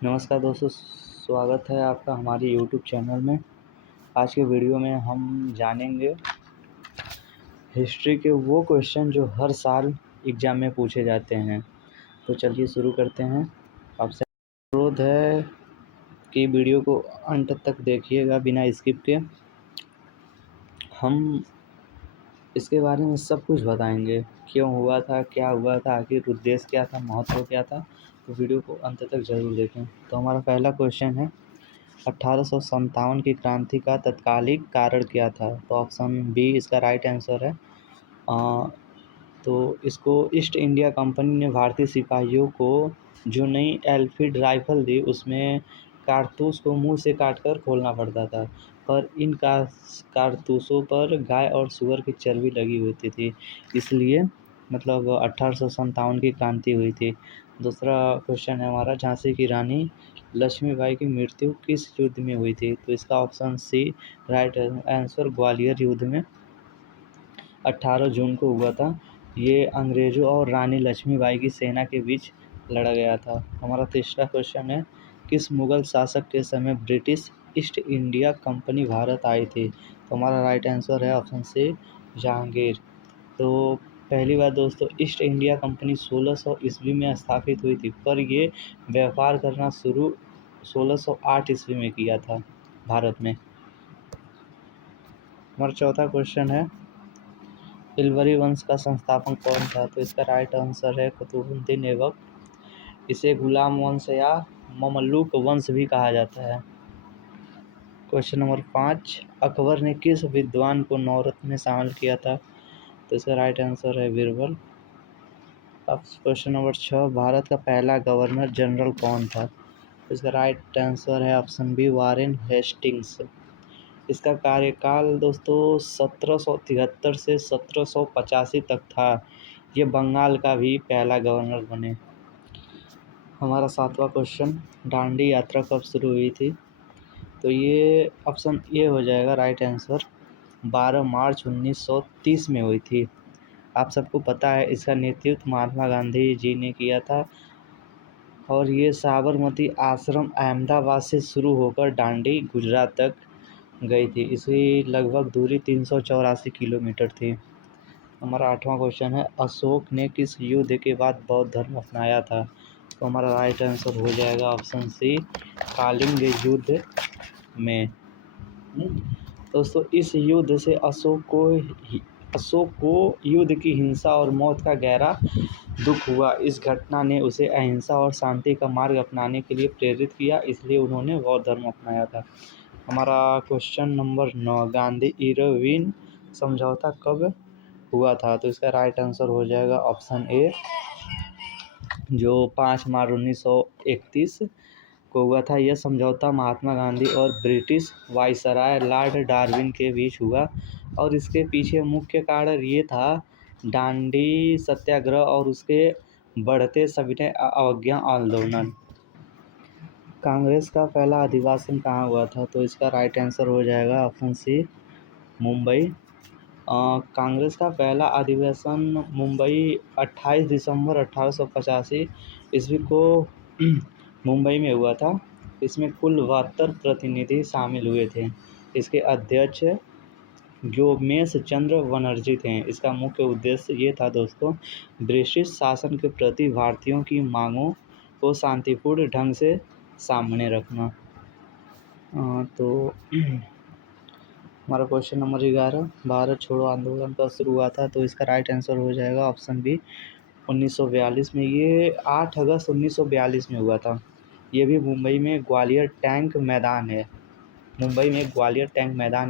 नमस्कार दोस्तों, स्वागत है आपका हमारे यूट्यूब चैनल में। आज के वीडियो में हम जानेंगे हिस्ट्री के वो क्वेश्चन जो हर साल एग्ज़ाम में पूछे जाते हैं। तो चलिए शुरू करते हैं। आपसे अनुरोध है कि वीडियो को अंत तक देखिएगा बिना स्किप के। हम इसके बारे में सब कुछ बताएंगे, क्यों हुआ था, क्या हुआ था, आखिर उद्देश्य क्या था, महत्व क्या था। तो वीडियो को अंत तक ज़रूर देखें। तो हमारा पहला क्वेश्चन है, 1857 की क्रांति का तत्कालिक कारण क्या था? तो ऑप्शन बी इसका राइट आंसर है। तो इसको ईस्ट इंडिया कंपनी ने भारतीय सिपाहियों को जो नई एनफील्ड राइफल दी, उसमें कारतूस को मुंह से काटकर खोलना पड़ता था, पर इन कारतूसों पर गाय और सूअर की चर्बी लगी होती थी, इसलिए 1857 की क्रांति हुई थी। दूसरा क्वेश्चन है हमारा, झांसी की रानी लक्ष्मीबाई की मृत्यु किस युद्ध में हुई थी? तो इसका option C right answer, Gwalior युद्ध में 18 जून को हुआ था। ये अंग्रेज़ों और रानी लक्ष्मीबाई की सेना के बीच लड़ा गया था। हमारा तीसरा क्वेश्चन है, किस मुग़ल शासक के समय British East India Company Bharat आई थी? तो हमारा राइट आंसर है ऑप्शन सी, जहांगीर। तो पहली बार दोस्तों, ईस्ट इंडिया कंपनी 1600 ईस्वी में स्थापित हुई थी, पर ये व्यापार करना शुरू 1608 ईस्वी में किया था भारत में। हमारा चौथा क्वेश्चन है, इल्वरी वंश का संस्थापक कौन था? तो इसका राइट आंसर है कुतुबुद्दीन ऐबक। इसे गुलाम वंश या ममलूक वंश भी कहा जाता है। क्वेश्चन नंबर 5, अकबर ने किस विद्वान को नवरत्न में शामिल किया था? तो इसका राइट आंसर है बीरबल। अब क्वेश्चन नंबर 6, भारत का पहला गवर्नर जनरल कौन था? तो इसका राइट आंसर है ऑप्शन बी, वारेन हेस्टिंग्स। इसका कार्यकाल दोस्तों 1773 से 1785 तक था। ये बंगाल का भी पहला गवर्नर बने। हमारा सातवां क्वेश्चन, दांडी यात्रा कब शुरू हुई थी? तो ये ऑप्शन ए हो जाएगा राइट आंसर, 12 मार्च 1930 में हुई थी। आप सबको पता है इसका नेतृत्व महात्मा गांधी जी ने किया था, और ये साबरमती आश्रम अहमदाबाद से शुरू होकर दांडी गुजरात तक गई थी। इसकी लगभग दूरी 384 किलोमीटर थी। हमारा आठवां क्वेश्चन है, अशोक ने किस युद्ध के बाद बौद्ध धर्म अपनाया था? तो हमारा राइट आंसर हो जाएगा ऑप्शन सी, कलिंग युद्ध में। दोस्तों, इस युद्ध से अशोक को युद्ध की हिंसा और मौत का गहरा दुख हुआ। इस घटना ने उसे अहिंसा और शांति का मार्ग अपनाने के लिए प्रेरित किया, इसलिए उन्होंने बौद्ध धर्म अपनाया था। हमारा क्वेश्चन नंबर 9, गांधी इरविन समझौता कब हुआ था? तो इसका राइट आंसर हो जाएगा ऑप्शन ए, जो 5 मार्च 1931 को हुआ था। यह समझौता महात्मा गांधी और ब्रिटिश वायसराय लॉर्ड डार्विन के बीच हुआ, और इसके पीछे मुख्य कारण ये था, दांडी सत्याग्रह और उसके बढ़ते सविनय अवज्ञा आंदोलन। कांग्रेस का पहला अधिवेशन कहाँ हुआ था? तो इसका राइट आंसर हो जाएगा ऑप्शन सी, मुंबई। कांग्रेस का पहला अधिवेशन मुंबई 28 दिसंबर 1885 ईस्वी को मुंबई में हुआ था। इसमें कुल 72 प्रतिनिधि शामिल हुए थे। इसके अध्यक्ष योगेश चंद्र बनर्जी थे। इसका मुख्य उद्देश्य ये था दोस्तों, ब्रिटिश शासन के प्रति भारतीयों की मांगों को शांतिपूर्ण ढंग से सामने रखना। तो हमारा क्वेश्चन नंबर 11, भारत छोड़ो आंदोलन कब शुरू हुआ था? तो इसका राइट आंसर हो जाएगा ऑप्शन बी, 1942 में। ये 8 अगस्त 1942 में हुआ था। ये भी मुंबई में ग्वालियर टैंक मैदान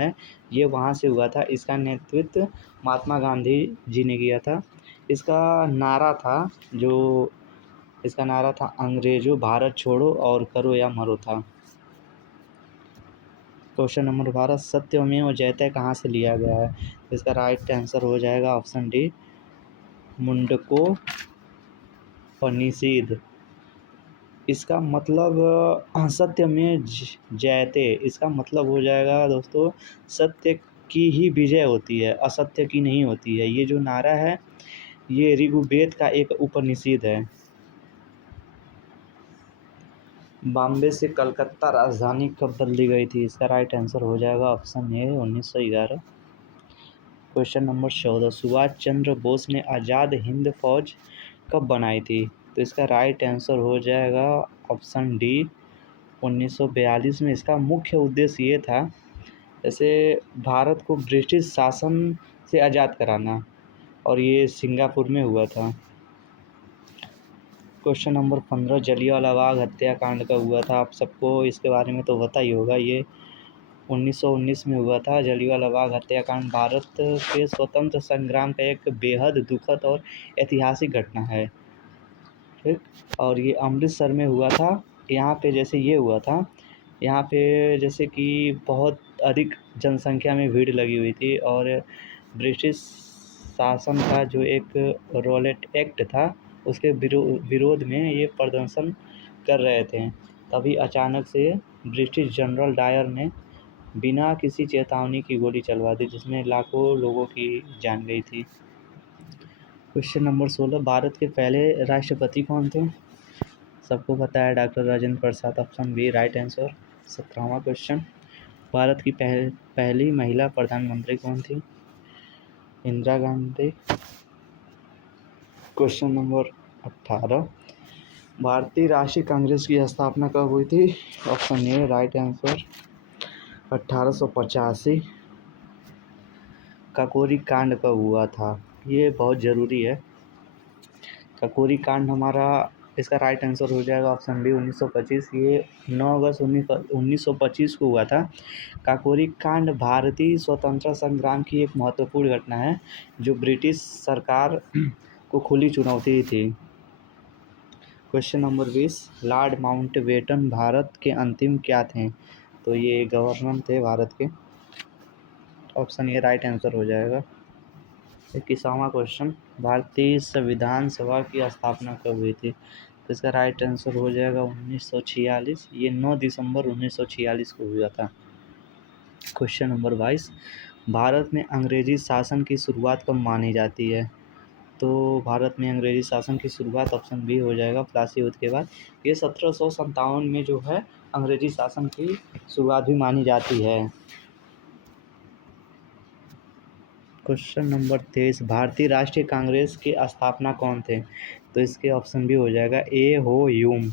है। ये वहाँ से हुआ था। इसका नेतृत्व महात्मा गांधी जी ने किया था। इसका नारा था अंग्रेजों भारत छोड़ो और करो या मरो था। क्वेश्चन नंबर 12, सत्यमेव जयते कहाँ से लिया गया है? इसका राइट आंसर हो जाएगा ऑप्शन डी, मुंडको उपनिषद। इसका मतलब सत्यमेव जयते, इसका मतलब हो जाएगा दोस्तों, सत्य की ही विजय होती है, असत्य की नहीं होती है। ये जो नारा है, ये ऋग्वेद का एक उपनिषद है। बॉम्बे से कलकत्ता राजधानी कब बदली गई थी? इसका राइट आंसर हो जाएगा option A 1911। Question number 14, Subhash Chandra Bose ने आज़ाद हिंद फौज कब बनाई थी? तो इसका राइट आंसर हो जाएगा ऑप्शन डी 1942 में। इसका मुख्य उद्देश्य ये था, जैसे भारत को ब्रिटिश शासन से आज़ाद कराना, और ये सिंगापुर में हुआ था। क्वेश्चन नंबर 15, जलियांवाला बाग हत्याकांड का हुआ था? आप सबको इसके बारे में तो पता ही होगा। ये 1919 में हुआ था। जलियांवाला बाग हत्याकांड भारत के स्वतंत्र संग्राम का एक बेहद दुखद और ऐतिहासिक घटना है, ठीक। और ये अमृतसर में हुआ था। यहाँ पे जैसे ये हुआ था, यहाँ पे जैसे कि बहुत अधिक जनसंख्या में भीड़ लगी हुई थी, और ब्रिटिश शासन का जो एक रॉलेट एक्ट था उसके विरोध में ये प्रदर्शन कर रहे थे। तभी अचानक से ब्रिटिश जनरल डायर ने बिना किसी चेतावनी की गोली चलवा दी, जिसमें लाखों लोगों की जान गई थी। क्वेश्चन नंबर 16, भारत के पहले राष्ट्रपति कौन थे? सबको पता है, doctor Rajendra Prasad. Option B right answer. 17वां क्वेश्चन, भारत की पहली महिला प्रधानमंत्री कौन थी? इंदिरा गांधी। क्वेश्चन नंबर 18, भारतीय राष्ट्रीय कांग्रेस की स्थापना कब हुई थी? Option A right answer 1885। Kakori कांड कब हुआ था? ये बहुत ज़रूरी है। काकोरी कांड हमारा, इसका राइट आंसर हो जाएगा ऑप्शन बी 1925। ये 9 अगस्त 1925 को हुआ था। काकोरी कांड भारतीय स्वतंत्रता संग्राम की एक महत्वपूर्ण घटना है, जो ब्रिटिश सरकार को खुली चुनौती थी। Question number 20, Lord Mountbatten Bharat के अंतिम क्या थे? तो ये गवर्नर थे भारत के। ऑप्शन ए राइट आंसर हो जाएगा। 21वां क्वेश्चन, भारतीय संविधान सभा की स्थापना कब हुई थी? तो इसका राइट आंसर हो जाएगा 1946। ये 9 दिसंबर 1946 को हुआ था। क्वेश्चन नंबर 22, भारत में अंग्रेजी शासन की शुरुआत कब मानी जाती है? तो भारत में अंग्रेजी शासन की शुरुआत ऑप्शन बी हो जाएगा प्लासी युद्ध के बाद। ये 1757 में जो है अंग्रेजी शासन की शुरुआत भी मानी जाती है। क्वेश्चन नंबर 23, भारतीय राष्ट्रीय कांग्रेस के स्थापना कौन थे? तो इसके ऑप्शन भी हो जाएगा ए हो ह्यूम।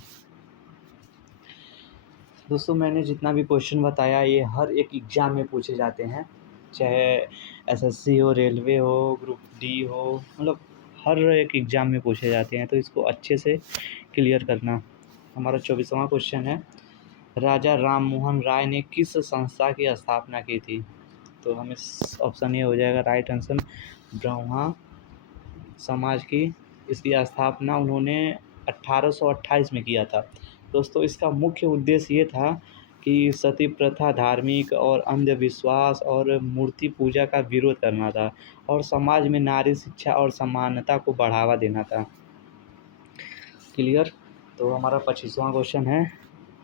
दोस्तों, मैंने जितना भी क्वेश्चन बताया ये हर एक एग्ज़ाम में पूछे जाते हैं, चाहे एसएससी हो, रेलवे हो, ग्रुप डी हो, मतलब हर एक एग्ज़ाम में पूछे जाते हैं, तो इसको अच्छे से क्लियर करना। हमारा 24वां क्वेश्चन है, राजा राम मोहन राय ने किस संस्था की स्थापना की थी? तो हमें ऑप्शन ए हो जाएगा राइट आंसर ब्रह्मा समाज की। इसकी स्थापना उन्होंने 1828 में किया था। दोस्तों, इसका मुख्य उद्देश्य ये था कि सती प्रथा, धार्मिक और अंधविश्वास और मूर्ति पूजा का विरोध करना था, और समाज में नारी शिक्षा और समानता को बढ़ावा देना था। क्लियर? तो हमारा 25वां क्वेश्चन है,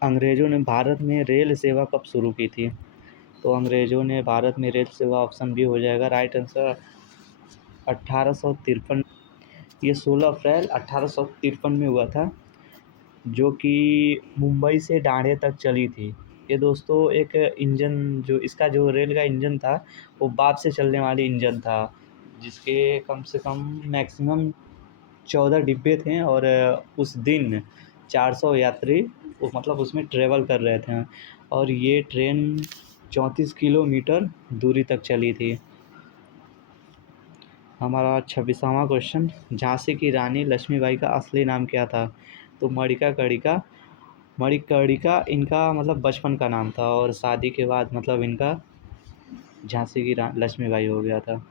अंग्रेज़ों ने भारत में रेल सेवा कब शुरू की थी? तो अंग्रेज़ों ने भारत में रेल सेवा, ऑप्शन बी हो जाएगा राइट आंसर 1853। ये 16 अप्रैल 1853 में हुआ था, जो कि मुंबई से डांडे तक चली थी। ये दोस्तों एक इंजन, जो इसका जो रेल का इंजन था वो भाप से चलने वाली इंजन था, जिसके कम से कम मैक्सिमम 14 डिब्बे थे, और उस दिन 400 यात्री मतलब उसमें ट्रेवल कर रहे थे, और ये ट्रेन 34 किलोमीटर दूरी तक चली थी। हमारा 26वां क्वेश्चन, झांसी की रानी लक्ष्मीबाई का असली नाम क्या था? तो मणिकर्णिका इनका मतलब बचपन का नाम था, और शादी के बाद मतलब इनका झांसी की लक्ष्मीबाई हो गया था।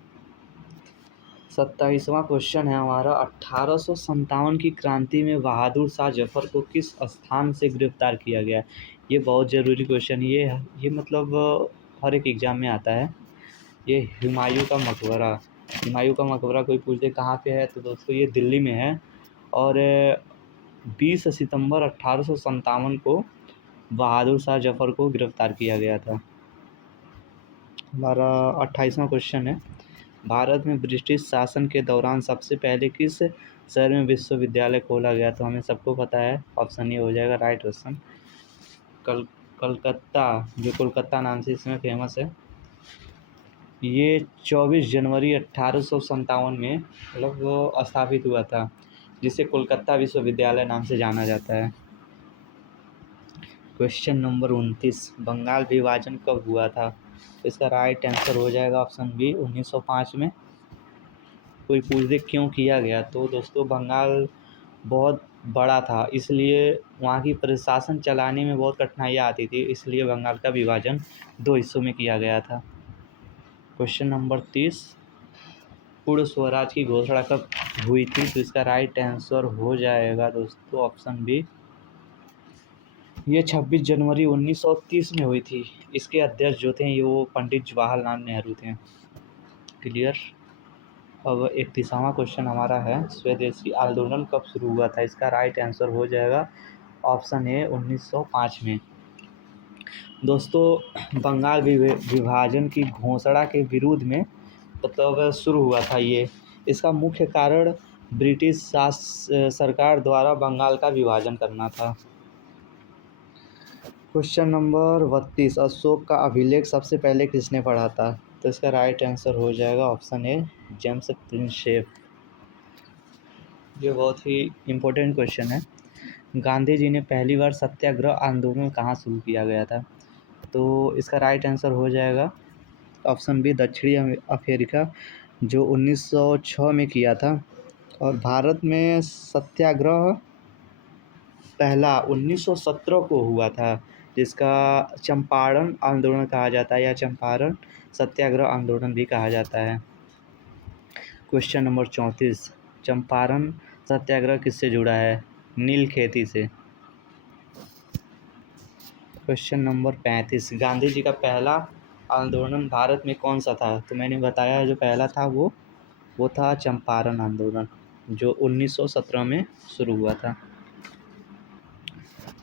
27वां क्वेश्चन है हमारा, 1857 की क्रांति में बहादुर शाह जफर को किस स्थान से गिरफ्तार किया गया? ये बहुत ज़रूरी क्वेश्चन, ये मतलब हर एक एग्ज़ाम में आता है। ये हुमायूं का मकबरा कोई पूछ दे कहाँ पे है, तो दोस्तों ये दिल्ली में है, और 20 सितंबर 1857 को बहादुर शाह जफर को गिरफ्तार किया गया था। हमारा 28वां क्वेश्चन है, भारत में ब्रिटिश शासन के दौरान सबसे पहले किस शहर में विश्वविद्यालय खोला गया? तो हमें सबको पता है, ऑप्शन ए हो जाएगा राइट ऑप्शन कलकत्ता, जो कोलकाता नाम से इसमें फेमस है, ये 24 जनवरी 1857 में मतलब वो स्थापित हुआ था, जिसे कोलकाता विश्वविद्यालय नाम से जाना जाता है। क्वेश्चन नंबर 29, बंगाल विभाजन कब हुआ था? इसका राइट आंसर हो जाएगा ऑप्शन बी 1905 में। कोई पूछ दे क्यों किया गया, तो दोस्तों बंगाल बहुत बड़ा था, इसलिए वहाँ की प्रशासन चलाने में बहुत कठिनाइयाँ आती थी, इसलिए बंगाल का विभाजन 2 हिस्सों में किया गया था। क्वेश्चन नंबर 30, पूर्ण स्वराज की घोषणा कब हुई थी? तो इसका राइट आंसर हो जाएगा दोस्तों ऑप्शन बी, ये 26 जनवरी 1930 में हुई थी। इसके अध्यक्ष जो थे वो पंडित जवाहरलाल नेहरू थे। क्लियर। अब 31वां क्वेश्चन हमारा है, स्वदेशी आंदोलन कब शुरू हुआ था? इसका राइट आंसर हो जाएगा ऑप्शन ए 1905 में। दोस्तों बंगाल विभाजन की घोषणा के विरोध में मतलब शुरू हुआ था ये। इसका मुख्य कारण ब्रिटिश सरकार द्वारा बंगाल का विभाजन करना था। क्वेश्चन नंबर 32, अशोक का अभिलेख सबसे पहले किसने पढ़ा था? तो इसका राइट आंसर हो जाएगा ऑप्शन ए जेम्स प्रिंसेप। ये बहुत ही इम्पोर्टेंट क्वेश्चन है। गांधी जी ने पहली बार सत्याग्रह आंदोलन कहाँ शुरू किया गया था? तो इसका राइट आंसर हो जाएगा ऑप्शन बी दक्षिणी अफ्रीका, जो 1906 में किया था। और भारत में सत्याग्रह पहला 1917 को हुआ था, जिसका चंपारण आंदोलन कहा जाता है या चंपारण सत्याग्रह आंदोलन भी कहा जाता है। क्वेश्चन नंबर 34, चंपारण सत्याग्रह किससे जुड़ा है? नील खेती से। क्वेश्चन नंबर 35, गांधी जी का पहला आंदोलन भारत में कौन सा था? तो मैंने बताया जो पहला था वो था चंपारण आंदोलन, जो 1917 में शुरू हुआ था।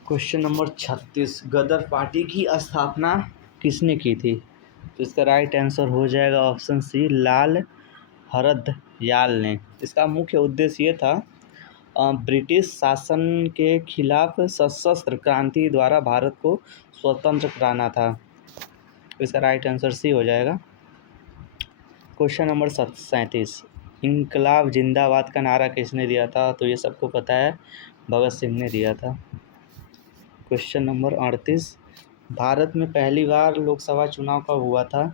क्वेश्चन नंबर 36, गदर पार्टी की स्थापना किसने की थी? तो इसका राइट आंसर हो जाएगा ऑप्शन सी लाल हरदयाल ने। इसका मुख्य उद्देश्य ये था ब्रिटिश शासन के खिलाफ सशस्त्र क्रांति द्वारा भारत को स्वतंत्र कराना था। इसका राइट आंसर सी हो जाएगा। क्वेश्चन नंबर 37, इनकलाब जिंदाबाद का नारा किसने दिया था? तो ये सबको पता है, भगत सिंह ने दिया था। क्वेश्चन नंबर 38, भारत में पहली बार लोकसभा चुनाव कब हुआ था?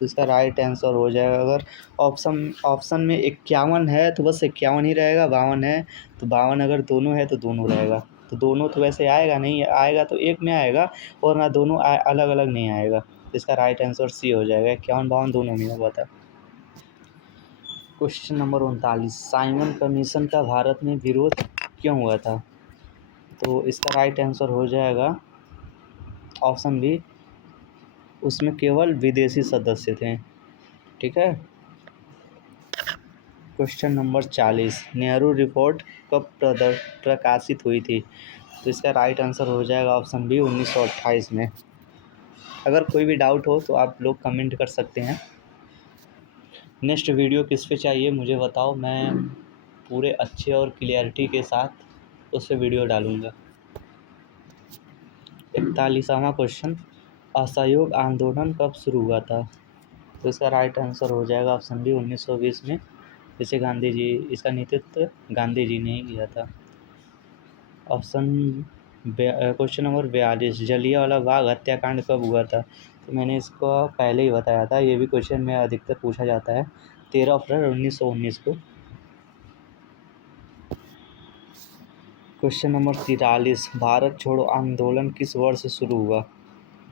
तो इसका राइट आंसर हो जाएगा, अगर ऑप्शन में 51 है तो बस 51 ही रहेगा, 52 है तो 52, अगर दोनों है तो दोनों रहेगा। तो दोनों तो वैसे आएगा नहीं, आएगा तो एक में आएगा, और ना दोनों अलग अलग नहीं आएगा। इसका राइट आंसर सी हो जाएगा, 51-52 दोनों में हुआ था। क्वेश्चन नंबर 39, साइमन कमीशन का भारत में विरोध क्यों हुआ था? तो इसका राइट आंसर हो जाएगा ऑप्शन बी, उसमें केवल विदेशी सदस्य थे। ठीक है। क्वेश्चन नंबर 40, नेहरू रिपोर्ट कब प्रकाशित हुई थी? तो इसका राइट आंसर हो जाएगा ऑप्शन बी 1928 में। अगर कोई भी डाउट हो तो आप लोग कमेंट कर सकते हैं। नेक्स्ट वीडियो किस पे चाहिए मुझे बताओ, मैं पूरे अच्छे और क्लियरिटी के साथ उस पर वीडियो डालूँगा। 41वां क्वेश्चन, असहयोग आंदोलन कब शुरू हुआ था? तो इसका राइट आंसर हो जाएगा ऑप्शन बी 1920 में, जिसे गांधी जी, इसका नेतृत्व गांधी जी ने ही किया था। क्वेश्चन नंबर 42, जलियांवाला बाग हत्याकांड कब हुआ था? तो मैंने इसको पहले ही बताया था, ये भी क्वेश्चन में अधिकतर पूछा जाता है, 13 अप्रैल 1919 को। क्वेश्चन नंबर 43, भारत छोड़ो आंदोलन किस वर्ष शुरू हुआ?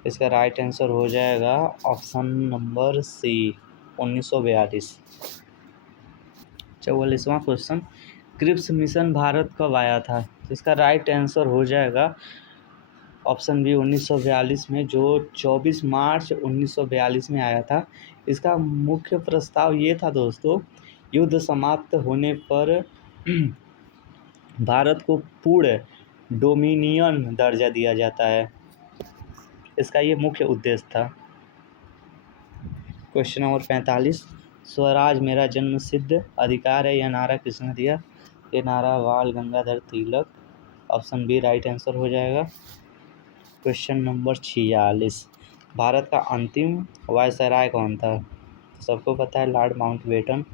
इसका राइट आंसर हो जाएगा ऑप्शन नंबर सी 1942। 44वां क्वेश्चन, क्रिप्स मिशन भारत कब आया था? तो इसका राइट आंसर हो जाएगा ऑप्शन बी 1942 में, जो 24 मार्च 1942 में आया था। इसका मुख्य प्रस्ताव ये था दोस्तों, युद्ध समाप्त होने पर भारत को पूर्ण डोमिनियन दर्जा दिया जाता है, इसका ये मुख्य उद्देश्य था। क्वेश्चन नंबर 45, स्वराज मेरा जन्मसिद्ध अधिकार है, यह नारा किसने दिया? ये नारा बाल Gangadhar Tilak, option B right answer हो जाएगा। क्वेश्चन नंबर 46, भारत का अंतिम वायसराय कौन था? तो सबको पता है लॉर्ड माउंटबेटन।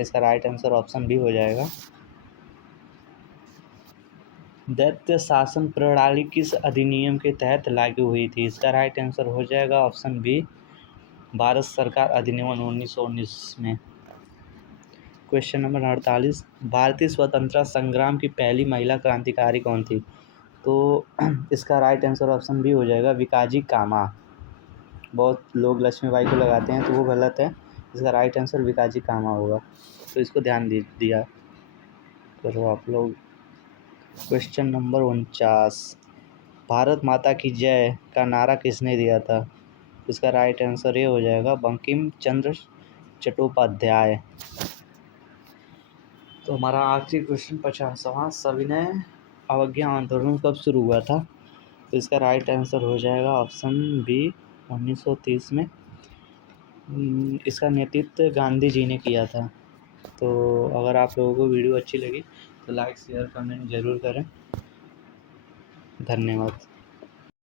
इसका राइट आंसर ऑप्शन बी हो जाएगा। दैत्य शासन प्रणाली किस अधिनियम के तहत लागू हुई थी? इसका राइट आंसर हो जाएगा ऑप्शन बी, भारत सरकार अधिनियम 1919 में। क्वेश्चन नंबर 48, भारतीय स्वतंत्रता संग्राम की पहली महिला क्रांतिकारी कौन थी? तो इसका राइट आंसर ऑप्शन बी हो जाएगा, विकाजी कामा। बहुत लोग लक्ष्मीबाई को लगाते हैं तो वो गलत है। इसका राइट आंसर विकाजी कामा होगा, तो इसको ध्यान दिया करो आप लोग। क्वेश्चन नंबर 49, भारत माता की जय का नारा किसने दिया था? इसका राइट आंसर ये हो जाएगा, बंकिम चंद्र चट्टोपाध्याय। तो हमारा आखिरी क्वेश्चन 50वां, सविनय अवज्ञा आंदोलन कब शुरू हुआ था? तो इसका राइट आंसर हो जाएगा ऑप्शन बी, 1930 में। इसका नेतृत्व गांधी जी ने किया था। तो अगर आप लोगों को वीडियो अच्छी लगी तो लाइक शेयर कमेंट ज़रूर करें। धन्यवाद।